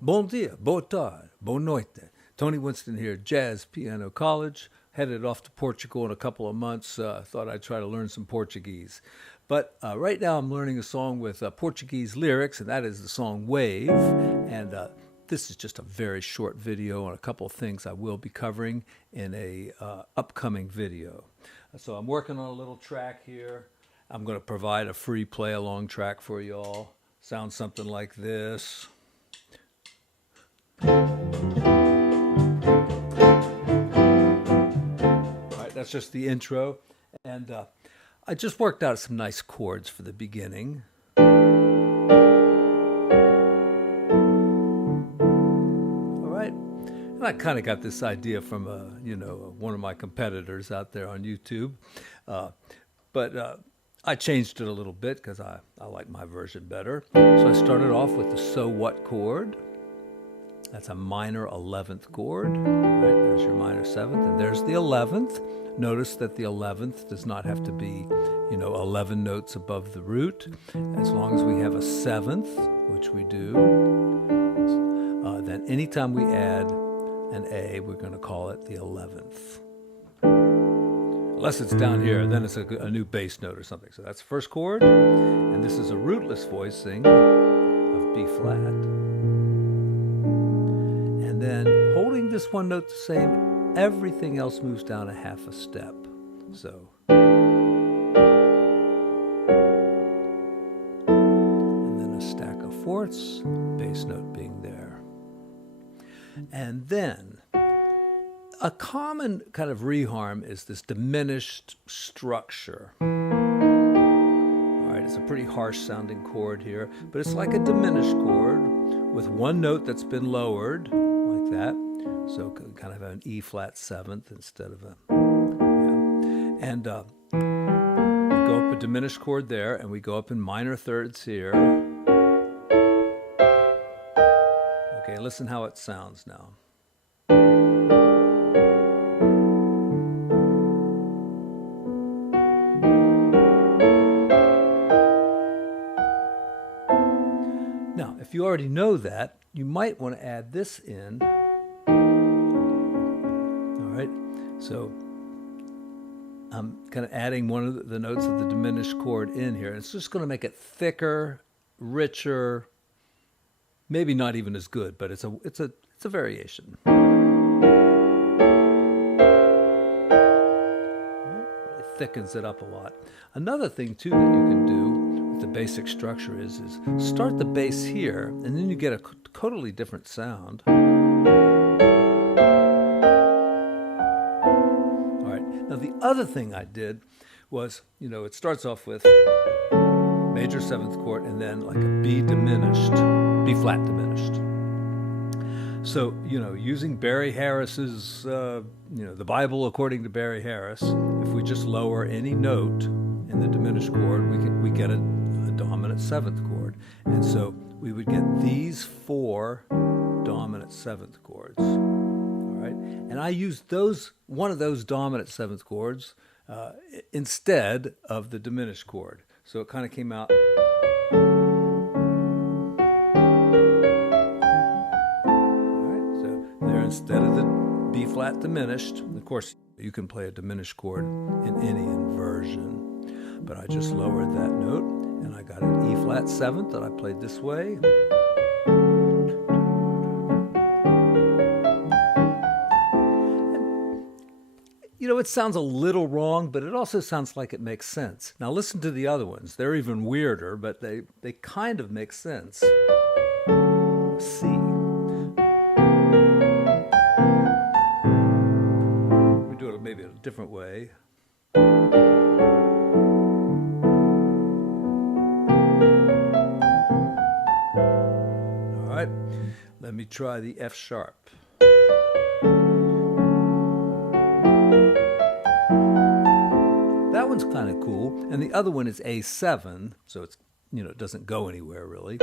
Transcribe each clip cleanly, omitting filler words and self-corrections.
Bon dia, boa tarde, boa noite. Tony Winston here, Jazz Piano College. Headed off to Portugal in a couple of months. Thought I'd try to learn some Portuguese. But right now I'm learning a song with Portuguese lyrics, and that is the song Wave. And this is just a very short video on a couple of things I will be covering in a upcoming video. So I'm working on a little track here. I'm going to provide a free play-along track for y'all. Sounds something like this. All right, that's just the intro, and I just worked out some nice chords for the beginning. All right, and I kind of got this idea from one of my competitors out there on YouTube, but I changed it a little bit because I like my version better. So I started off with the so what chord. That's a minor 11th chord. Right, there's your minor 7th, and there's the 11th. Notice that the 11th does not have to be, 11 notes above the root. As long as we have a 7th, which we do, then anytime we add an A, we're going to call it the 11th. Unless it's down here, then it's a new bass note or something. So that's the first chord, and this is a rootless voicing of B flat. And then holding this one note the same, everything else moves down a half a step. So, and then a stack of fourths, bass note being there. And then a common kind of reharm is this diminished structure. All right, it's a pretty harsh sounding chord here, but it's like a diminished chord with one note that's been lowered. That, so kind of an E flat 7th instead of a, and we go up a diminished chord there, and we go up in minor thirds here. Okay, listen how it sounds now. Now, if you already know that, you might want to add this in. So I'm kind of adding one of the notes of the diminished chord in here. It's just going to make it thicker, richer, maybe not even as good, but it's a variation. It thickens it up a lot. Another thing too that you can do with the basic structure is start the bass here, and then you get a totally different sound. Now, the other thing I did was, it starts off with major 7th chord and then like a B diminished, B flat diminished. So, using Barry Harris's, the Bible according to Barry Harris, if we just lower any note in the diminished chord, we get a dominant 7th chord. And so we would get these 4 dominant 7th chords. And I used one of those dominant 7th chords instead of the diminished chord. So it kind of came out. All right, so there, instead of the B flat diminished, of course you can play a diminished chord in any inversion, but I just lowered that note and I got an E flat 7th that I played this way. It sounds a little wrong, but it also sounds like it makes sense. Now listen to the other ones. They're even weirder, but they kind of make sense. C. We do it maybe a different way. All right. Let me try the F sharp. That one's kind of cool, and the other one is A7, so it's, you know, it doesn't go anywhere really.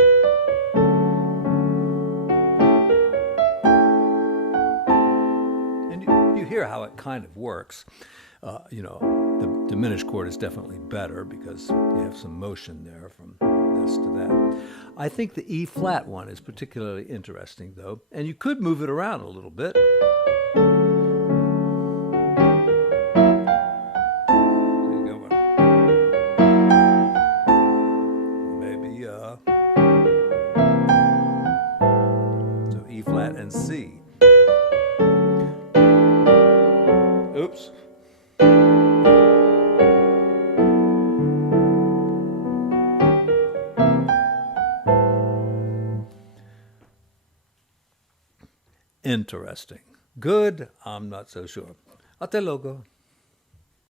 And you hear how it kind of works. You know, the diminished chord is definitely better because you have some motion there from this to that. I think the E flat one is particularly interesting though, and you could move it around a little bit. Maybe so E flat and C. Oops. Interesting. Good? I'm not so sure. Hasta luego.